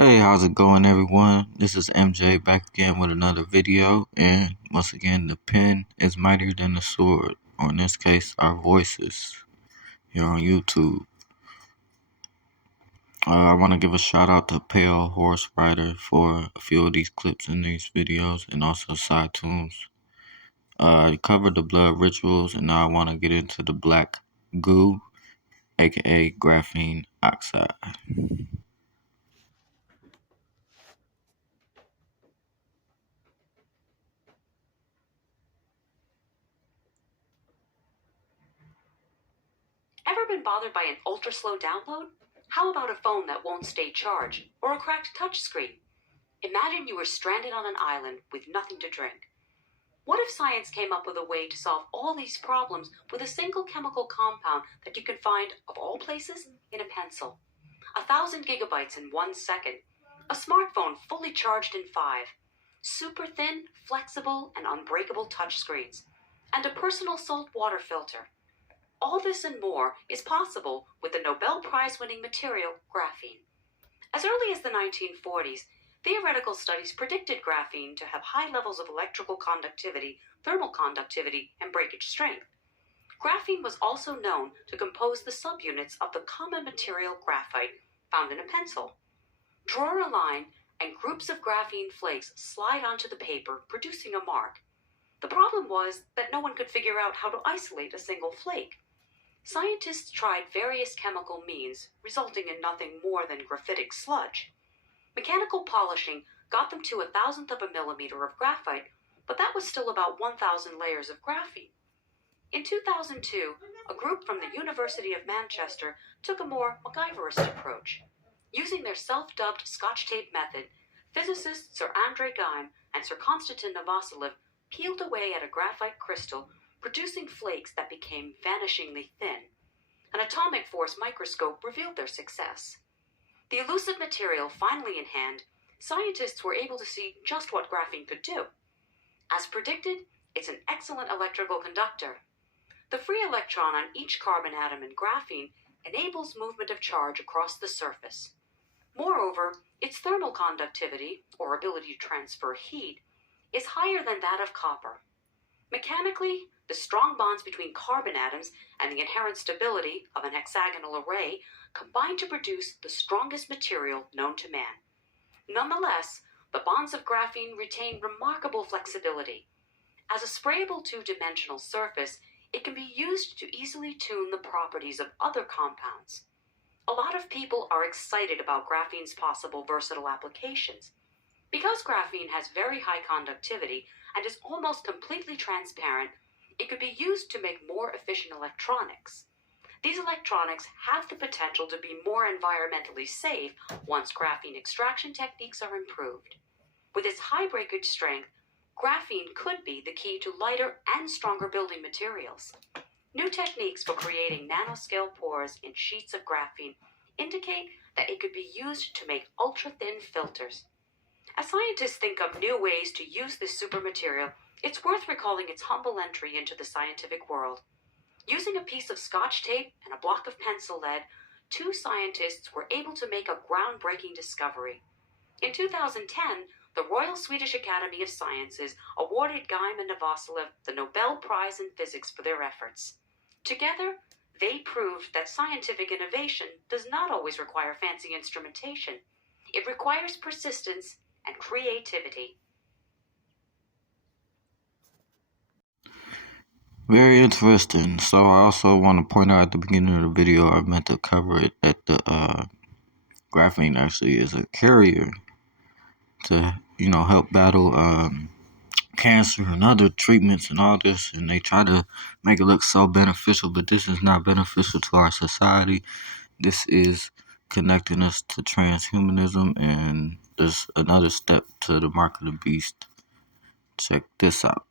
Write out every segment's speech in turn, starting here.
Hey, how's it going, everyone? This is MJ back again with another video, and once again, the pen is mightier than the sword, or in this case, our voices here on YouTube. I want to give a shout out to Pale Horse Rider for a few of these clips in these videos, and also side tunes. I covered the blood rituals, and now I want to get into the black goo, aka graphene oxide. Ever been bothered by an ultra-slow download? How about a phone that won't stay charged, or a cracked touchscreen? Imagine you were stranded on an island with nothing to drink. What if science came up with a way to solve all these problems with a single chemical compound that you can find, of all places, in a pencil? 1,000 gigabytes in 1 second. A smartphone fully charged in 5. Super thin, flexible, and unbreakable touchscreens. And a personal salt water filter. All this and more is possible with the Nobel Prize-winning material graphene. As early as the 1940s, theoretical studies predicted graphene to have high levels of electrical conductivity, thermal conductivity, and breakage strength. Graphene was also known to compose the subunits of the common material graphite found in a pencil. Draw a line, and groups of graphene flakes slide onto the paper, producing a mark. The problem was that no one could figure out how to isolate a single flake. Scientists tried various chemical means, resulting in nothing more than graphitic sludge. Mechanical polishing got them to 1,000th of a millimeter of graphite, but that was still about 1,000 layers of graphene. In 2002, a group from the University of Manchester took a more MacGyverist approach. Using their self-dubbed Scotch tape method, physicists Sir Andrei Geim and Sir Konstantin Novoselov peeled away at a graphite crystal, producing flakes that became vanishingly thin. An atomic force microscope revealed their success. The elusive material finally in hand, scientists were able to see just what graphene could do. As predicted, it's an excellent electrical conductor. The free electron on each carbon atom in graphene enables movement of charge across the surface. Moreover, its thermal conductivity, or ability to transfer heat, is higher than that of copper. Mechanically, the strong bonds between carbon atoms and the inherent stability of an hexagonal array combine to produce the strongest material known to man. Nonetheless, the bonds of graphene retain remarkable flexibility. As a sprayable two-dimensional surface, it can be used to easily tune the properties of other compounds. A lot of people are excited about graphene's possible versatile applications. Because graphene has very high conductivity and is almost completely transparent, it could be used to make more efficient electronics. These electronics have the potential to be more environmentally safe once graphene extraction techniques are improved. With its high breakage strength, graphene could be the key to lighter and stronger building materials. New techniques for creating nanoscale pores in sheets of graphene indicate that it could be used to make ultra-thin filters. As scientists think of new ways to use this supermaterial, it's worth recalling its humble entry into the scientific world. Using a piece of Scotch tape and a block of pencil lead, 2 scientists were able to make a groundbreaking discovery. In 2010, the Royal Swedish Academy of Sciences awarded Geim and Novoselov the Nobel Prize in Physics for their efforts. Together, they proved that scientific innovation does not always require fancy instrumentation. It requires persistence and creativity. Very interesting. So I also want to point out at the beginning of the video, I meant to cover it that the graphene actually is a carrier to, help battle cancer and other treatments and all this. And they try to make it look so beneficial, but this is not beneficial to our society. This is connecting us to transhumanism, and there's another step to the mark of the beast. Check this out.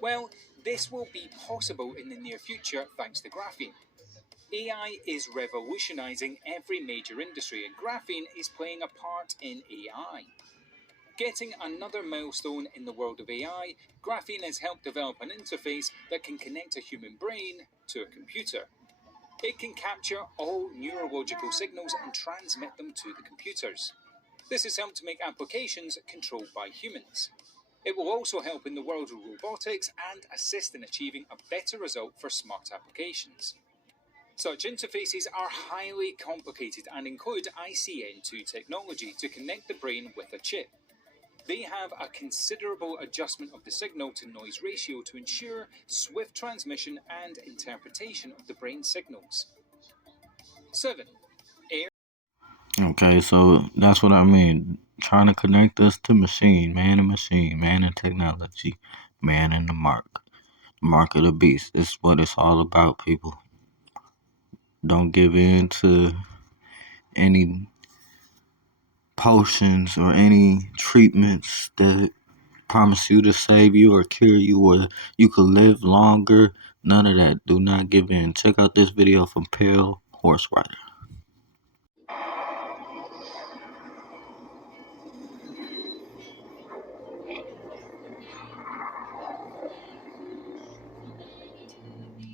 Well, this will be possible in the near future thanks to graphene. AI is revolutionizing every major industry, and graphene is playing a part in AI. Getting another milestone in the world of AI, graphene has helped develop an interface that can connect a human brain to a computer. It can capture all neurological signals and transmit them to the computers. This has helped to make applications controlled by humans. It will also help in the world of robotics and assist in achieving a better result for smart applications. Such interfaces are highly complicated and include ICN2 technology to connect the brain with a chip. They have a considerable adjustment of the signal-to-noise ratio to ensure swift transmission and interpretation of the brain signals. 7. Air. Okay, so that's what I mean. Trying to connect us to machine, man and technology, man and the mark. The mark of the beast. It's what it's all about, people. Don't give in to any potions or any treatments that promise you to save you or cure you or you could live longer. None of that. Do not give in. Check out this video from Pale Horse Rider.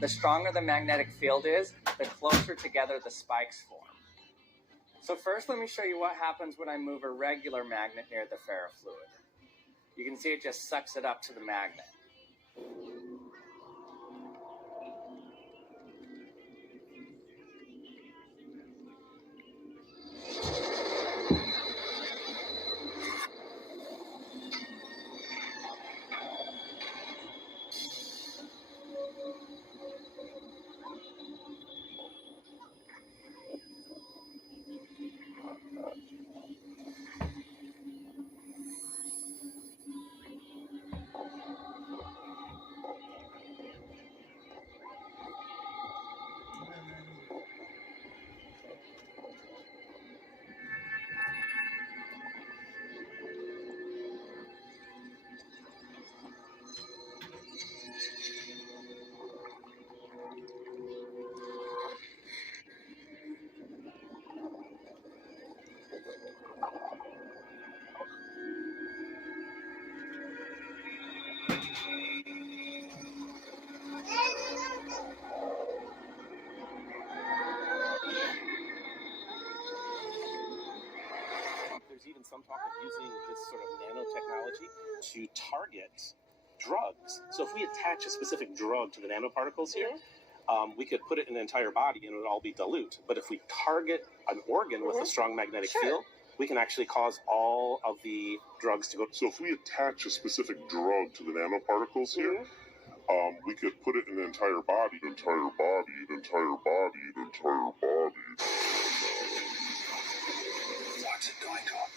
The stronger the magnetic field is, the closer together the spikes form. So first, let me show you what happens when I move a regular magnet near the ferrofluid. You can see it just sucks it up to the magnet. There's even some talk of using this sort of nanotechnology to target drugs. So if we attach a specific drug to the nanoparticles here, we could put it in an entire body and it would all be dilute. But if we target an organ with a strong magnetic field, we can actually cause all of the drugs to go. So if we attach a specific drug to the nanoparticles here, we could put it in an entire body. What's it doing to him?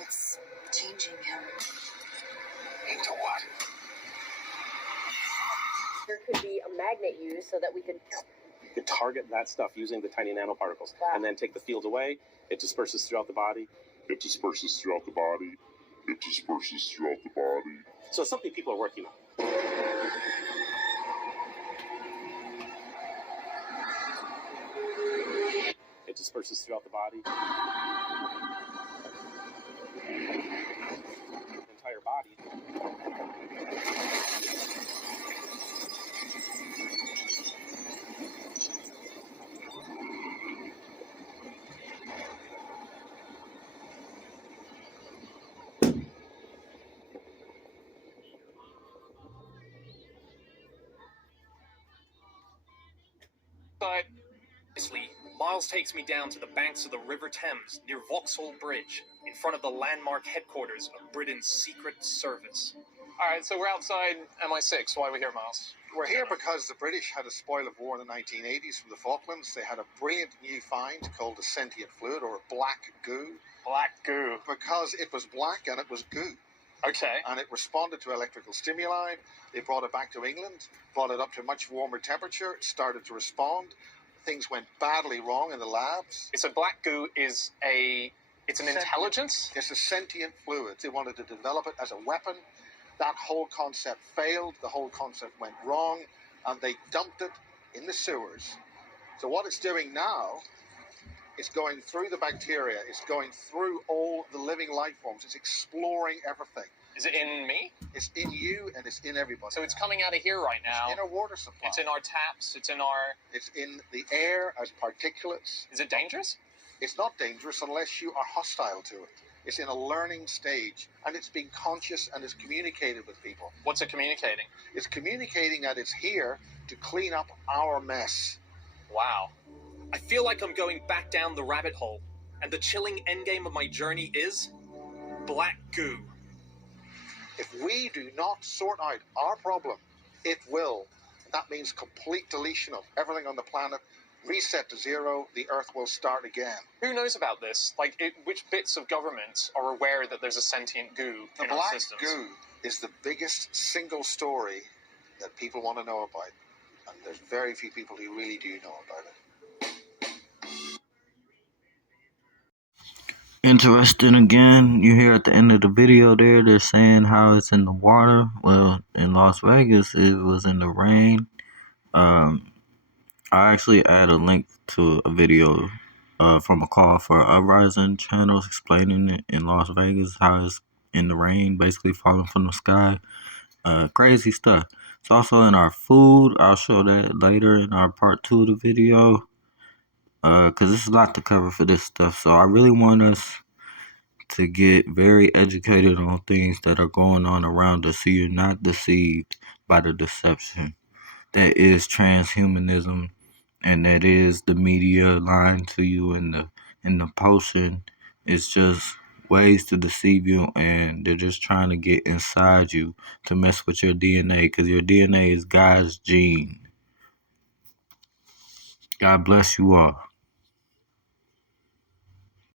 It's changing him. Into what? There could be a magnet used so that we could target that stuff using the tiny nanoparticles. Wow. And then take the field away. It disperses throughout the body. So it's something people are working on. It disperses throughout the body. The entire body. But Miles takes me down to the banks of the River Thames near Vauxhall Bridge, in front of the landmark headquarters of Britain's Secret Service. All right, so we're outside MI6. Why are we here, Miles? We're here because the British had a spoil of war in the 1980s from the Falklands. They had a brilliant new find called a sentient fluid, or a black goo. Black goo. Because it was black and it was goo. Okay. And it responded to electrical stimuli. They brought it back to England, brought it up to a much warmer temperature. It started to respond. Things went badly wrong in the labs. So black goo is it's an intelligence? It's a sentient fluid. They wanted to develop it as a weapon. That whole concept failed. The whole concept went wrong, and they dumped it in the sewers. So what it's doing now It's going through the bacteria. It's going through all the living life forms. It's exploring everything. Is it in me? It's in you and it's in everybody. So it's coming out of here right now. It's in our water supply. It's in our taps. It's in our... It's in the air as particulates. Is it dangerous? It's not dangerous unless you are hostile to it. It's in a learning stage, and it's being conscious and it's communicated with people. What's it communicating? It's communicating that it's here to clean up our mess. Wow. I feel like I'm going back down the rabbit hole, and the chilling endgame of my journey is black goo. If we do not sort out our problem, it will. That means complete deletion of everything on the planet, reset to zero, the Earth will start again. Who knows about this? Like, which bits of government are aware that there's a sentient goo The in our black systems? goo is the biggest single story that people want to know about. And there's very few people who really do know about it. Interesting again, you hear at the end of the video there, they're saying how it's in the water. Well, in Las Vegas, it was in the rain. I actually add a link to a video from a call for Uprising channels explaining it in Las Vegas, how it's in the rain, basically falling from the sky. Crazy stuff. It's also in our food. I'll show that later in our part 2 of the video. Because there's a lot to cover for this stuff. So I really want us to get very educated on things that are going on around us so you're not deceived by the deception that is transhumanism, and that is the media lying to you in the potion. It's just ways to deceive you, and they're just trying to get inside you to mess with your DNA, because your DNA is God's gene. God bless you all.